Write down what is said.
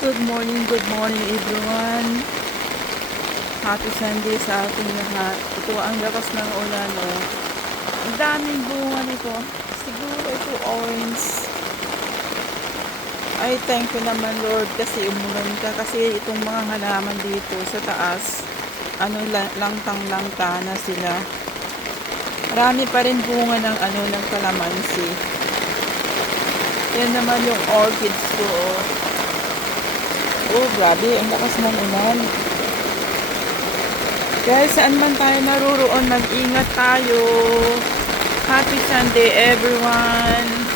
Good morning everyone. Happy Sunday sa ating lahat. Ito ang lakas ng ulan, oh. Ang daming bunga nito. Siguro ito orange. Ay, thank you naman Lord kasi umulan ka. Kasi itong mga halaman dito sa taas, langtang-langta na sila. Marami pa rin bunga ng kalamansi. Yan naman yung orchids ko, oh. Oh, grabe, ang lakas ng ulan. Guys, saan man tayo naruroon, mag-ingat tayo. Happy Sunday, everyone.